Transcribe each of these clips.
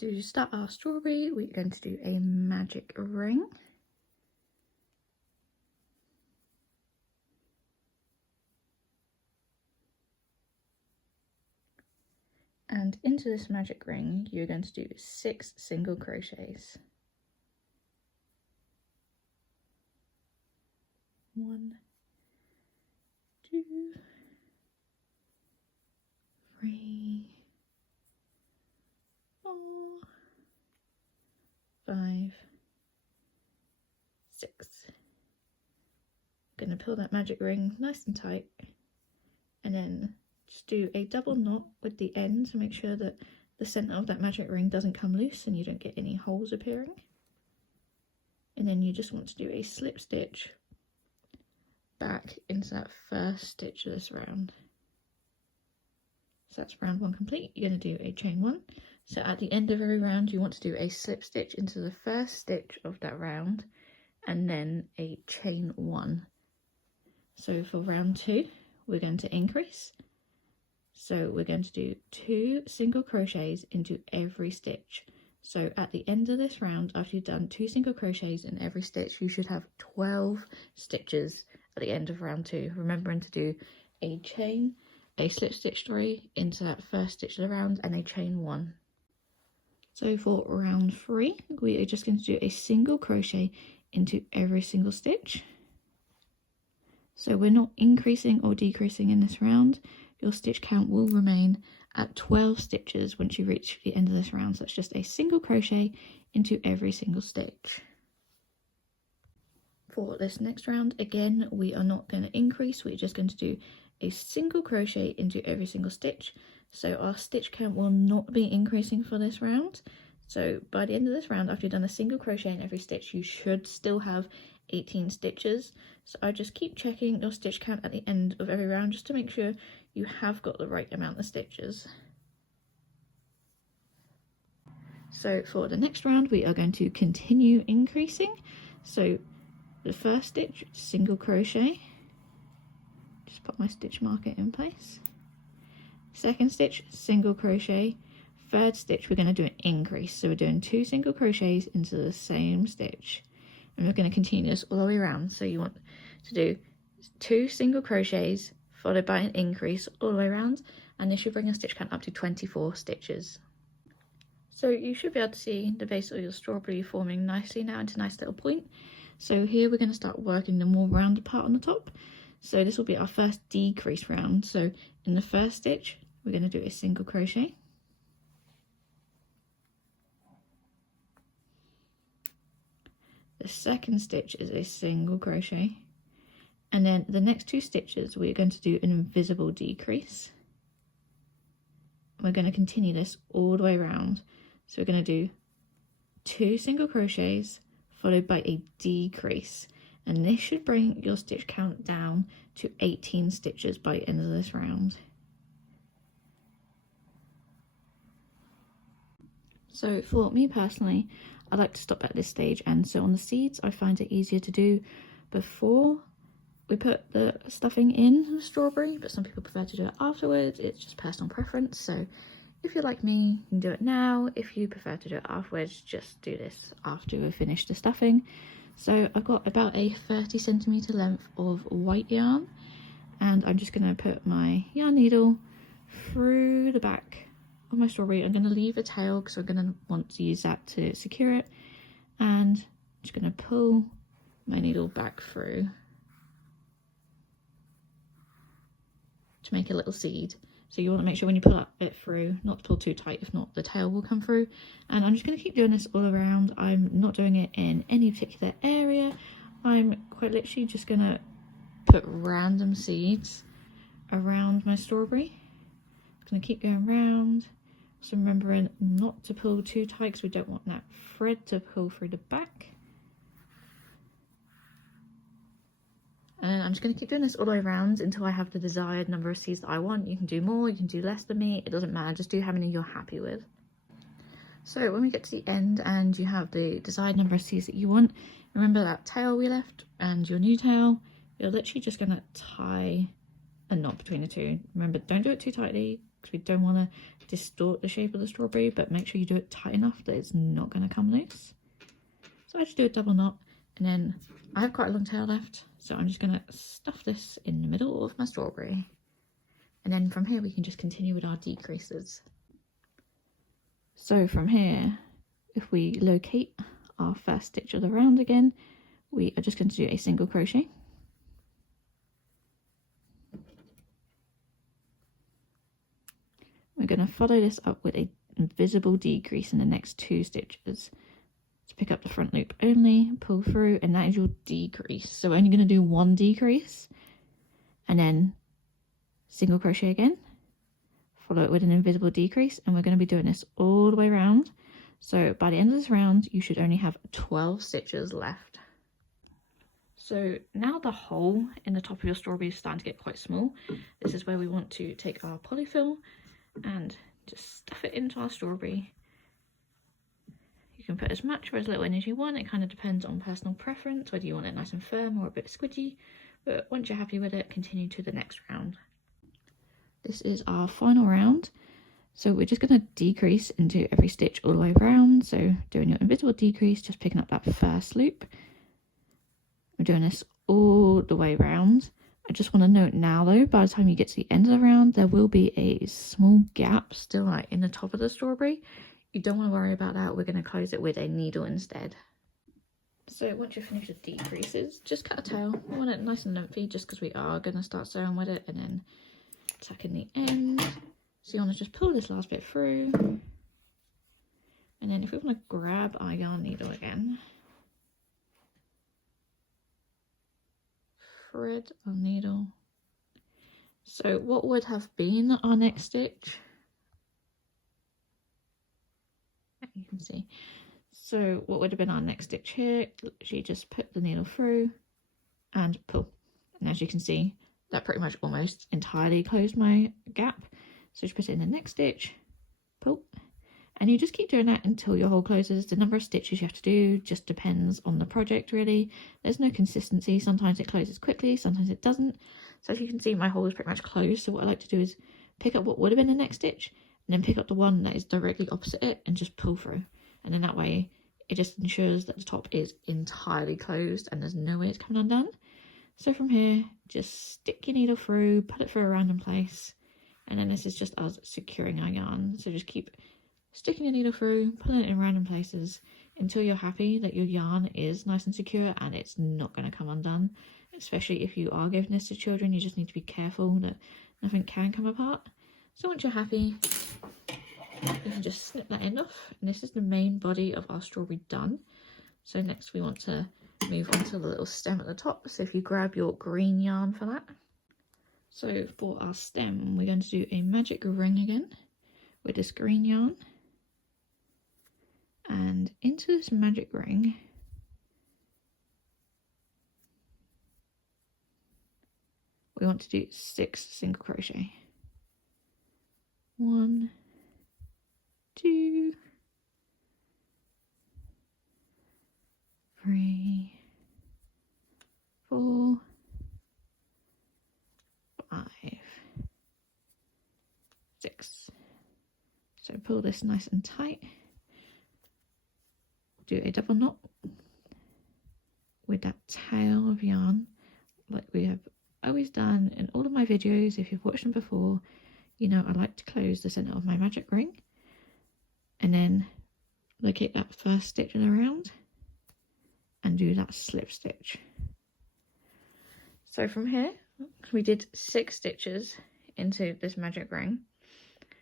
To start our strawberry, we're going to do a magic ring. And into this magic ring, you're going to do 6 single crochets. 1, 2, 3, 4, 5, 6. I'm going to pull that magic ring nice and tight, and then just do a double knot with the end to make sure that the center of that magic ring doesn't come loose and you don't get any holes appearing. And then you just want to do a slip stitch back into that first stitch of this round. So that's round 1 complete. You're going to do a chain 1. So at the end of every round you want to do a slip stitch into the first stitch of that round and then a chain 1. So for round 2 we're going to increase. So we're going to do 2 single crochets into every stitch. So at the end of this round, after you've done 2 single crochets in every stitch, you should have 12 stitches at the end of round 2. Remembering to do a chain, a slip stitch 3 into that first stitch of the round, and a chain 1. So for round 3, we are just going to do a single crochet into every single stitch. So we're not increasing or decreasing in this round. Your stitch count will remain at 12 stitches once you reach the end of this round. So it's just a single crochet into every single stitch. For this next round, again, we are not going to increase. We're just going to do a single crochet into every single stitch. So our stitch count will not be increasing for this round. So by the end of this round, after you've done a single crochet in every stitch, you should still have 18 stitches. So I just keep checking your stitch count at the end of every round just to make sure you have got the right amount of stitches. So for the next round we are going to continue increasing. So the first stitch, single crochet, just put my stitch marker in place. Second stitch, single crochet. Third stitch we're going to do an increase, so we're doing 2 single crochets into the same stitch, and we're going to continue this all the way around. So you want to do 2 single crochets followed by an increase all the way around, and this should bring your stitch count up to 24 stitches. So you should be able to see the base of your strawberry forming nicely now into a nice little point. So here we're going to start working the more rounded part on the top. So this will be our first decrease round. So in the first stitch we're going to do a single crochet. The second stitch is a single crochet, and then the next 2 stitches we're going to do an invisible decrease. We're going to continue this all the way around. So we're going to do 2 single crochets followed by a decrease, and this should bring your stitch count down to 18 stitches by the end of this round. So for me personally, I like to stop at this stage and sew on the seeds. I find it easier to do before we put the stuffing in the strawberry, but some people prefer to do it afterwards. It's just personal preference. So if you're like me, you can do it now. If you prefer to do it afterwards, just do this after we've finished the stuffing. So I've got about a 30cm length of white yarn, and I'm just going to put my yarn needle through the back of my strawberry. I'm going to leave a tail because I'm going to want to use that to secure it, and I'm just going to pull my needle back through to make a little seed. So you want to make sure when you pull that bit through not to pull too tight, if not the tail will come through. And I'm just going to keep doing this all around. I'm not doing it in any particular area. I'm quite literally just going to put random seeds around my strawberry. I'm going to keep going round. So remembering not to pull too tight because we don't want that thread to pull through the back. And I'm just going to keep doing this all the way around until I have the desired number of seeds that I want. You can do more, you can do less than me, it doesn't matter, just do how many you're happy with. So when we get to the end and you have the desired number of seeds that you want, remember that tail we left and your new tail, you're literally just going to tie a knot between the two. Remember, don't do it too tightly, because we don't want to distort the shape of the strawberry, but make sure you do it tight enough that it's not going to come loose. So I just do a double knot, and then I have quite a long tail left, so I'm just going to stuff this in the middle of my strawberry. And then from here we can just continue with our decreases. So from here, if we locate our first stitch of the round again, we are just going to do a single crochet. We're going to follow this up with an invisible decrease in the next 2 stitches. To pick up the front loop only, pull through, and that is your decrease. So we're only going to do 1 decrease, and then single crochet again, follow it with an invisible decrease, and we're going to be doing this all the way around. So by the end of this round, you should only have 12 stitches left. So now the hole in the top of your strawberry is starting to get quite small. This is where we want to take our polyfill and just stuff it into our strawberry. You can put as much or as little in as you want. It kind of depends on personal preference, whether you want it nice and firm or a bit squidgy. But once you're happy with it, continue to the next round. This is our final round. So we're just going to decrease into every stitch all the way around. So doing your invisible decrease, just picking up that first loop. We're doing this all the way around. I just want to note now though, by the time you get to the end of the round, there will be a small gap still like in the top of the strawberry. You don't want to worry about that. We're going to close it with a needle instead. So once you finish the decreases, just cut a tail. We want it nice and lengthy just because we are going to start sewing with it, and then tuck in the end. So you want to just pull this last bit through, and then if we want to grab our yarn needle again, thread our needle. So what would have been our next stitch, you can see, so what would have been our next stitch here, she just put the needle through and pull, and as you can see that pretty much almost entirely closed my gap. So just put it in the next stitch, pull, and you just keep doing that until your hole closes. The number of stitches you have to do just depends on the project really. There's no consistency. Sometimes it closes quickly, sometimes it doesn't. So as you can see, my hole is pretty much closed. So what I like to do is pick up what would have been the next stitch and then pick up the one that is directly opposite it and just pull through. And then that way it just ensures that the top is entirely closed and there's no way it's coming undone. So from here, just stick your needle through, put it through a random place, and then this is just us securing our yarn. So just keep sticking your needle through, pulling it in random places until you're happy that your yarn is nice and secure and it's not going to come undone. Especially if you are giving this to children, you just need to be careful that nothing can come apart. So once you're happy, you can just snip that end off, and this is the main body of our strawberry done. So next we want to move on to the little stem at the top. So if you grab your green yarn for that. So for our stem, we're going to do a magic ring again with this green yarn. And into this magic ring, we want to do 6 single crochet. 1, 2, 3, 4, 5, 6. So pull this nice and tight. Do a double knot with that tail of yarn like we have always done in all of my videos. If you've watched them before, you know I like to close the center of my magic ring and then locate that first stitch in the round and do that slip stitch. So from here we did 6 stitches into this magic ring.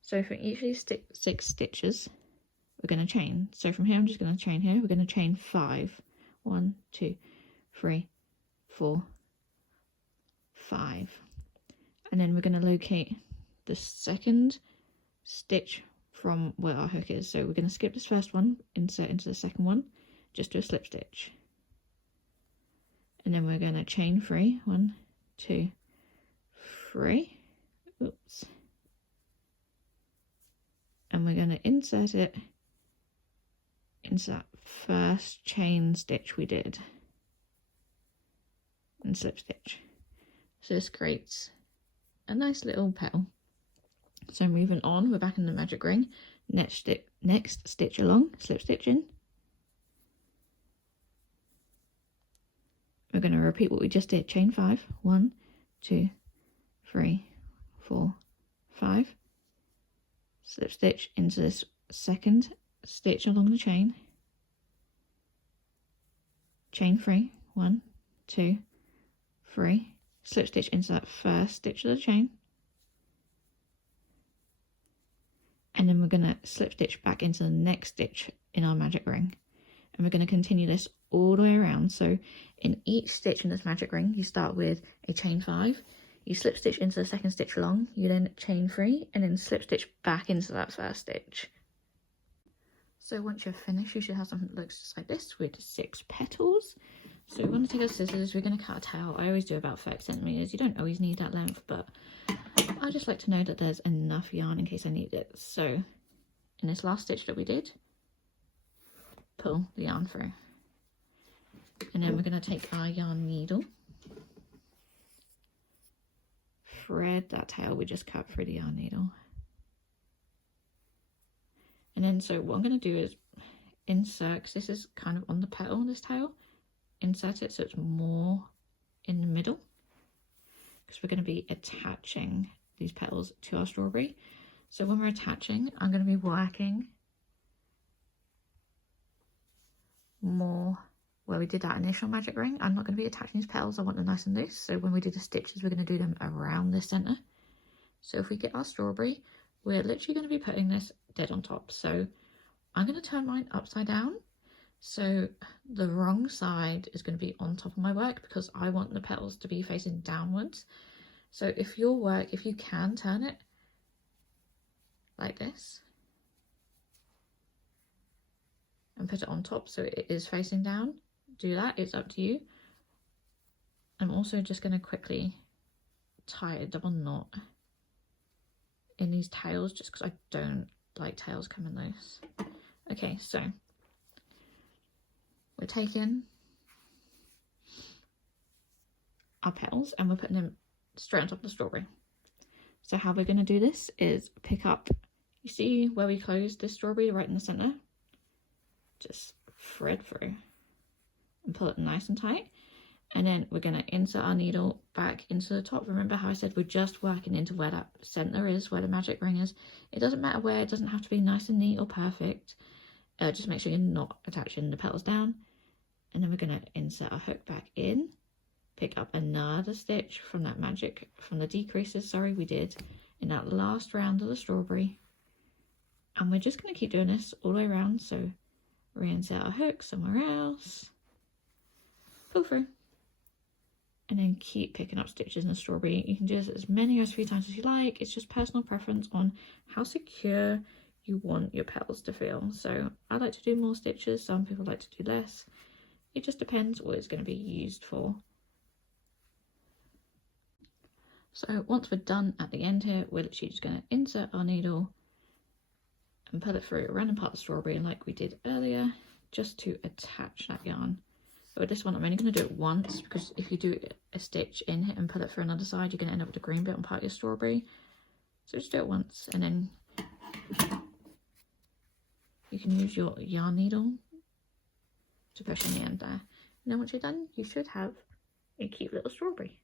So for each of these 6 stitches we're going to chain. So from here I'm just going to chain here. We're going to chain 5. 1, 2, 3, 4, 5. And then we're going to locate the second stitch from where our hook is. So we're going to skip this first one, insert into the second one, just do a slip stitch. And then we're going to chain 3. 1, 2, 3. Oops. And we're going to insert it into that first chain stitch we did and slip stitch. So this creates a nice little petal. So moving on, we're back in the magic ring. Next stitch along, slip stitch in. We're going to repeat what we just did. Chain 5. 1, 2, 3, 4, 5. Slip stitch into this second stitch along the chain. Chain 3. 1, 2, 3. Slip stitch into that first stitch of the chain. And then we're going to slip stitch back into the next stitch in our magic ring. And we're going to continue this all the way around. So in each stitch in this magic ring, you start with a chain 5, you slip stitch into the second stitch along, you then chain 3, and then slip stitch back into that first stitch. So once you're finished, you should have something that looks just like this with 6 petals. So we're going to take our scissors, we're going to cut a tail. I always do about 30 centimeters. You don't always need that length, but I just like to know that there's enough yarn in case I need it. So in this last stitch that we did, pull the yarn through. And then we're going to take our yarn needle, thread that tail we just cut through the yarn needle. And then so what I'm going to do is insert, because this is kind of on the petal, this tail, insert it so it's more in the middle, because we're going to be attaching these petals to our strawberry. So when we're attaching, I'm going to be working more where we did that initial magic ring. I'm not going to be attaching these petals, I want them nice and loose. So when we do the stitches, we're going to do them around the center. So if we get our strawberry, we're literally going to be putting this dead on top. So I'm going to turn mine upside down, so the wrong side is going to be on top of my work, because I want the petals to be facing downwards. So if your work, if you can turn it like this and put it on top so it is facing down, do that, it's up to you. I'm also just going to quickly tie a double knot in these tails, just because I don't like tails coming loose. Okay, so we're taking our petals and we're putting them straight on top of the strawberry. So how we're going to do this is pick up, you see where we closed this strawberry right in the center, just thread through and pull it nice and tight. And then we're going to insert our needle back into the top. Remember how I said we're just working into where that center is, where the magic ring is. It doesn't matter where, it doesn't have to be nice and neat or perfect. Just make sure you're not attaching the petals down. And then we're going to insert our hook back in, pick up another stitch from that magic, from the decreases, we did in that last round of the strawberry. And we're just going to keep doing this all the way around. So reinsert our hook somewhere else, pull through, and then keep picking up stitches in the strawberry. You can do this as many or as few times as you like. It's just personal preference on how secure you want your petals to feel. So I like to do more stitches, some people like to do less. It just depends what it's going to be used for. So once we're done at the end here, we're literally just going to insert our needle and pull it through a random part of the strawberry, like we did earlier, just to attach that yarn. But with this one, I'm only going to do it once, because if you do a stitch in it and pull it through another side, you're going to end up with the green bit on part of your strawberry. So just do it once, and then you can use your yarn needle to push in the end there. And then once you're done, you should have a cute little strawberry.